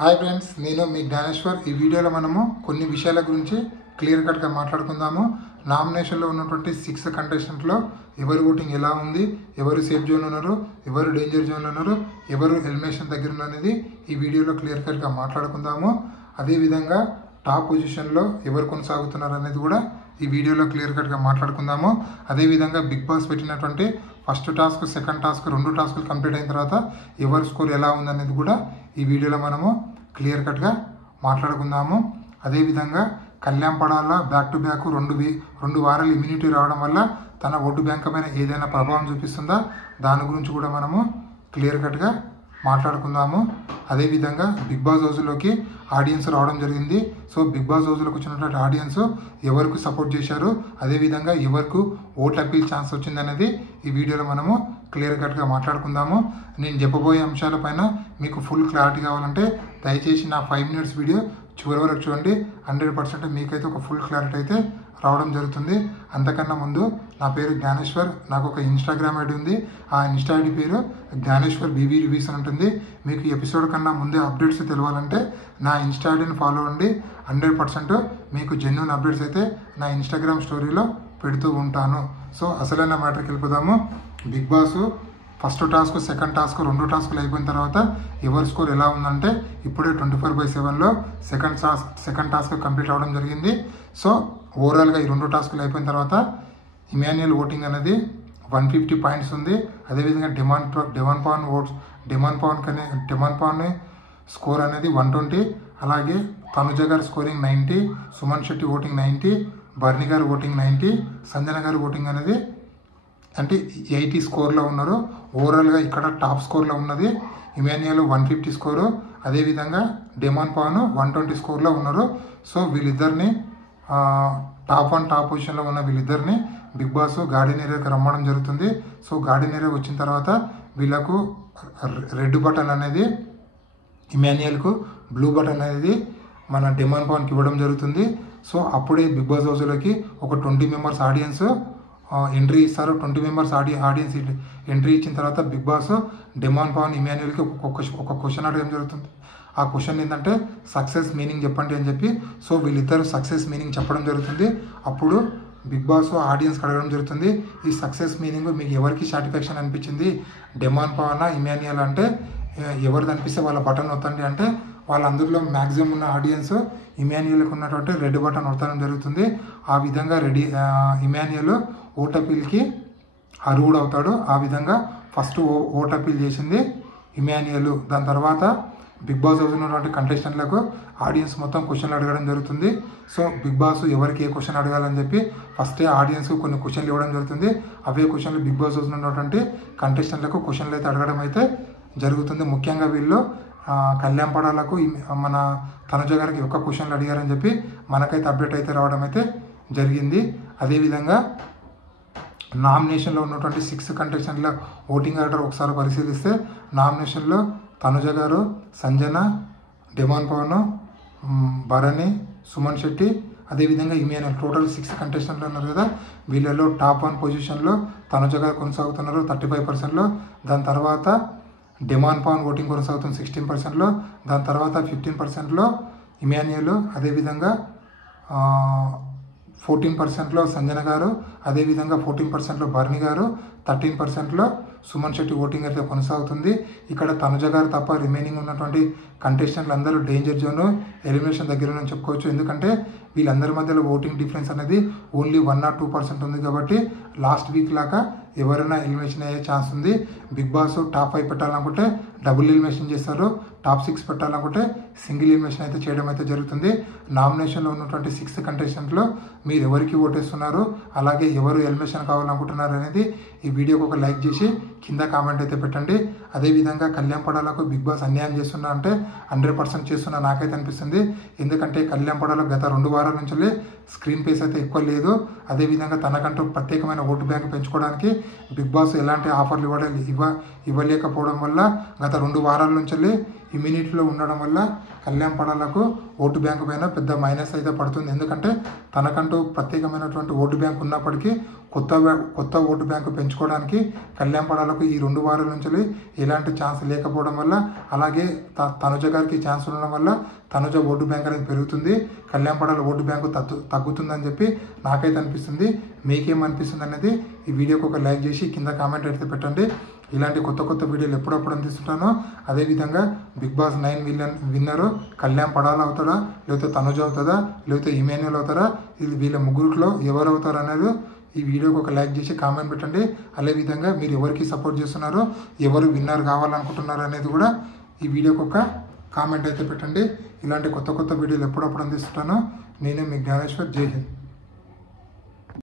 Hi friends, నేను మీ జ్ఞానేశ్వర్. ఈ వీడియోలో మనము కొన్ని విషయాల గురించి క్లియర్ కట్గా మాట్లాడుకుందాము. నామినేషన్లో ఉన్నటువంటి 6 కంటెస్టెంట్లో ఎవరు ఓటింగ్ ఎలా ఉంది, ఎవరు సేఫ్ జోన్ ఉన్నారు, ఎవరు డేంజర్ జోన్లో ఉన్నారు, ఎవరు ఎలిమినేషన్ దగ్గర ఉన్నది ఈ వీడియోలో క్లియర్ కట్గా మాట్లాడుకుందాము. అదేవిధంగా టాప్ పొజిషన్లో ఎవరు కొనసాగుతున్నారు అనేది కూడా ఈ వీడియోలో క్లియర్ కట్గా మాట్లాడుకుందాము. అదేవిధంగా బిగ్ బాస్ పెట్టినటువంటి ఫస్ట్ టాస్క్, సెకండ్ టాస్క్, 2 టాస్కులు కంప్లీట్ అయిన తర్వాత ఎవరి స్కోర్ ఎలా ఉందనేది కూడా ఈ వీడియోలో మనము క్లియర్ కట్గా మాట్లాడుకుందాము. అదేవిధంగా Kalyan Padala back to back 2 వారాలు ఇమ్యూనిటీ రావడం వల్ల తన ఓటు బ్యాంక్ పైన ఏదైనా ప్రభావం చూపిస్తుందా, దాని గురించి కూడా మనము క్లియర్ కట్గా మాట్లాడుకుందాము. అదేవిధంగా బిగ్ బాస్ హౌస్లోకి ఆడియన్స్ రావడం జరిగింది. సో బిగ్ బాస్ హౌస్లోకి వచ్చినటువంటి ఆడియన్స్ ఎవరికి సపోర్ట్ చేశారు, అదేవిధంగా ఎవరికి ఓట్ అప్పీల్ ఛాన్స్ వచ్చిందనేది ఈ వీడియోలో మనము క్లియర్ కట్గా మాట్లాడుకుందాము. నేను చెప్పబోయే అంశాలపైన మీకు ఫుల్ క్లారిటీ కావాలంటే దయచేసి నా 5 minutes వీడియో చివరి వరకు చూడండి. 100% మీకైతే ఒక ఫుల్ క్లారిటీ అయితే రావడం జరుగుతుంది. అంతకన్నా ముందు నా పేరు జ్ఞానేశ్వర్, నాకు ఒక ఇన్స్టాగ్రామ్ ఐడి ఉంది. ఆ ఇన్స్టా ఐడి పేరు జ్ఞానేశ్వర్ బీబీ రివ్యూస్ అని ఉంటుంది. మీకు ఎపిసోడ్ కన్నా ముందే అప్డేట్స్ తెలవాలంటే నా ఇన్స్టా ఐడిని ఫాలో అవ్వండి. 100% మీకు జెన్యూన్ అప్డేట్స్ అయితే నా ఇన్స్టాగ్రామ్ స్టోరీలో పెడుతూ ఉంటాను. సో అసలైన మ్యాటర్కి వెళ్ళిపోదాము. Big boss first task, second task, 2 టాస్కులు అయిపోయిన తర్వాత ఎవరి స్కోర్ ఎలా ఉందంటే ఇప్పుడే 24/7లో సెకండ్ టాస్క్ కంప్లీట్ అవ్వడం జరిగింది. సో ఓవరాల్గా ఈ 2 టాస్కులు అయిపోయిన తర్వాత ఇమాన్యుయల్ ఓటింగ్ అనేది 150 పాయింట్స్ ఉంది. అదేవిధంగా డిమాన్ పవన్ స్కోర్ అనేది 120, అలాగే తనుజ గారి స్కోరింగ్ 90, సుమన్ శెట్టి ఓటింగ్ 90, బర్ని గారి ఓటింగ్ 90, సంజన గారి ఓటింగ్ అనేది అంటే 80 స్కోర్లో ఉన్నారు. ఓవరాల్గా ఇక్కడ టాప్ స్కోర్లో ఉన్నది ఇమాన్యుయల్ 150 స్కోరు, అదేవిధంగా డిమాన్ పవన్ 120 స్కోర్లో ఉన్నారు. సో వీళ్ళిద్దరిని టాప్ 1 టాప్ పొజిషన్లో ఉన్న వీళ్ళిద్దరిని బిగ్ బాస్ గార్డెన్ ఏరియాకి రమ్మడం జరుగుతుంది. సో గార్డెన్ ఏరియా వచ్చిన తర్వాత వీళ్ళకు రెడ్ బటన్ అనేది ఇమాన్యుయల్కు, బ్లూ బటన్ అనేది మన డిమాన్ పవన్కి ఇవ్వడం జరుగుతుంది. సో అప్పుడే బిగ్ బాస్ హౌస్లోకి ఒక 20 members ఆడియన్స్ ఎంట్రీ ఇస్తారు. 20 members ఆడియన్స్ ఎంట్రీ ఇచ్చిన తర్వాత బిగ్ బాస్ డిమాన్ పవన్ ఇమాన్యుయల్కి ఒక క్వశ్చన్ అడగడం జరుగుతుంది. ఆ క్వశ్చన్ ఏంటంటే సక్సెస్ మీనింగ్ చెప్పండి అని చెప్పి. సో వీళ్ళిద్దరు సక్సెస్ మీనింగ్ చెప్పడం జరుగుతుంది. అప్పుడు బిగ్ బాస్ ఆడియన్స్కి అడగడం జరుగుతుంది, ఈ సక్సెస్ మీనింగ్ మీకు ఎవరికి సాటిస్ఫాక్షన్ అనిపించింది, డిమాన్ పవన్, ఇమాన్యుయల్ అంటే ఎవరిది అనిపిస్తే వాళ్ళ బటన్ నొత్తండి అంటే వాళ్ళందరిలో మ్యాక్సిమం ఉన్న ఆడియన్స్ ఇమాన్యుయల్కి ఉన్నటువంటి రెడ్ బటన్ నొత్తడం జరుగుతుంది. ఆ విధంగా ఇమాన్యుయల్ ఓట్ అప్పీల్కి అర్హుడు అవుతాడు. ఆ విధంగా ఫస్ట్ ఓట్ అప్పీల్ చేసింది ఇమాన్యుయల్. దాని తర్వాత బిగ్ బాస్ హౌస్ ఉన్నటువంటి కంటెస్టెంట్లకు ఆడియన్స్ మొత్తం క్వశ్చన్లు అడగడం జరుగుతుంది. సో బిగ్ బాస్ ఎవరికి ఏ క్వశ్చన్ అడగాలని చెప్పి ఫస్టే ఆడియన్స్కు కొన్ని క్వశ్చన్లు ఇవ్వడం జరుగుతుంది. అవే క్వశ్చన్లు బిగ్ బాస్ హౌస్ ఉన్నటువంటి కంటెస్టెంట్లకు క్వశ్చన్లు అయితే అడగడం అయితే జరుగుతుంది. ముఖ్యంగా వీళ్ళు కళ్యాణ్ పడాలకు మన తనుజ గారికి ఒక క్వశ్చన్లు అడిగారని చెప్పి మనకైతే అప్డేట్ అయితే రావడం అయితే జరిగింది. అదేవిధంగా నామినేషన్లో ఉన్నటువంటి 6 కంటెస్టెంట్ల ఓటింగ్ ఆర్డర్ ఒకసారి పరిశీలిస్తే నామినేషన్లో తనుజ గారు, సంజన, డిమాన్ పవన్, భరణి, సుమన్ శెట్టి, అదేవిధంగా ఇమాన్యుయల్ టోటల్ 6 కంటెస్టెంట్లు ఉన్నారు కదా. వీళ్ళలో టాప్ 1 పొజిషన్లో తనుజ గారు కొనసాగుతున్నారు 35%లో. దాని తర్వాత డిమాన్ పవన్ ఓటింగ్ కొనసాగుతుంది 16%లో. దాని తర్వాత 15%లో ఇమాన్యుయల్, అదేవిధంగా 14%లో సంజన గారు, అదేవిధంగా 14%లో బర్ని గారు, 13%లో సుమన్ శెట్టి ఓటింగ్ అయితే కొనసాగుతుంది. ఇక్కడ తనుజ గారు తప్ప రిమైనింగ్ ఉన్నటువంటి కంటెస్టెంట్లు అందరూ డేంజర్ జోన్, ఎలిమినేషన్ దగ్గర నుంచి చెప్పుకోవచ్చు. ఎందుకంటే వీళ్ళందరి మధ్యలో ఓటింగ్ డిఫరెన్స్ అనేది ఓన్లీ 1 or 2% ఉంది కాబట్టి లాస్ట్ వీక్ లాగా ఎవరైనా ఎలిమినేషన్ అయ్యే ఛాన్స్ ఉంది. బిగ్ బాస్ టాప్ 5 పెట్టాలనుకుంటే డబుల్ ఎలిమినేషన్ చేస్తారు, టాప్ 6 పెట్టాలనుకుంటే సింగిల్ ఎలిమినేషన్ అయితే చేయడం అయితే జరుగుతుంది. నామినేషన్లో ఉన్నటువంటి 6 కంటెస్టెంట్లో మీరు ఎవరికి ఓటేస్తున్నారు, అలాగే ఎవరు ఎలిమినేషన్ కావాలనుకుంటున్నారు అనేది ఈ వీడియోకి ఒక లైక్ చేసి కింద కామెంట్ అయితే పెట్టండి. అదేవిధంగా కళ్యాణ్ పడాలకు బిగ్ బాస్ అన్యాయం చేస్తున్నా అంటే 100% చేస్తున్నా నాకైతే అనిపిస్తుంది. ఎందుకంటే కళ్యాణ్ పడాలకు గత 2 వారాల నుంచి స్క్రీన్ పేస్ అయితే ఎక్కువ లేదు. అదేవిధంగా తనకంటూ ప్రత్యేకమైన ఓటు బ్యాంక్ పెంచుకోవడానికి బిగ్ బాస్ ఎలాంటి ఆఫర్లు ఇవ్వలేకపోవడం వల్ల గత 2 వారాల నుంచి ఇమ్యూనిటీలో ఉండడం వల్ల కళ్యాణ్ పడాలకు ఓటు బ్యాంకు పైన పెద్ద మైనస్ అయితే పడుతుంది. ఎందుకంటే తనకంటూ ప్రత్యేకమైనటువంటి ఓటు బ్యాంకు ఉన్నప్పటికీ కొత్త ఓటు బ్యాంకు పెంచుకోవడానికి కళ్యాణ్ పడాలకు ఈ 2 వారాల నుంచి ఎలాంటి ఛాన్స్ లేకపోవడం వల్ల, అలాగే తనుజ గారికి ఛాన్స్ ఉండడం వల్ల తనుజ ఓటు బ్యాంక్ అనేది పెరుగుతుంది, కళ్యాణ్ పడాల ఓటు బ్యాంకు తగ్గుతుందని చెప్పి నాకైతే అనిపిస్తుంది. మీకేమనిపిస్తుంది అనేది ఈ వీడియోకి ఒక లైక్ చేసి కింద కామెంట్ అయితే పెట్టండి. ఇలాంటి కొత్త వీడియోలు ఎప్పుడప్పుడు అందిస్తుంటానో. అదేవిధంగా బిగ్ బాస్ 9 విన్నరు కళ్యాణ్ పడాల అవుతాడా, లేకపోతే తనుజ అవుతుందా, లేకపోతే ఇమాన్యుల్ అవుతారా, ఇది వీళ్ళ ముగ్గురిలో ఎవరు అవుతారు అనేది ఈ వీడియోకి ఒక లైక్ చేసి కామెంట్ పెట్టండి. అదేవిధంగా మీరు ఎవరికి సపోర్ట్ చేస్తున్నారో, ఎవరు విన్నర్ కావాలనుకుంటున్నారు అనేది కూడా ఈ వీడియోకి ఒక కామెంట్ అయితే పెట్టండి. ఇలాంటి కొత్త వీడియోలు ఎప్పుడప్పుడు అందిస్తుంటానో. నేను మీ జ్ఞానేశ్వర్. జై హింద్.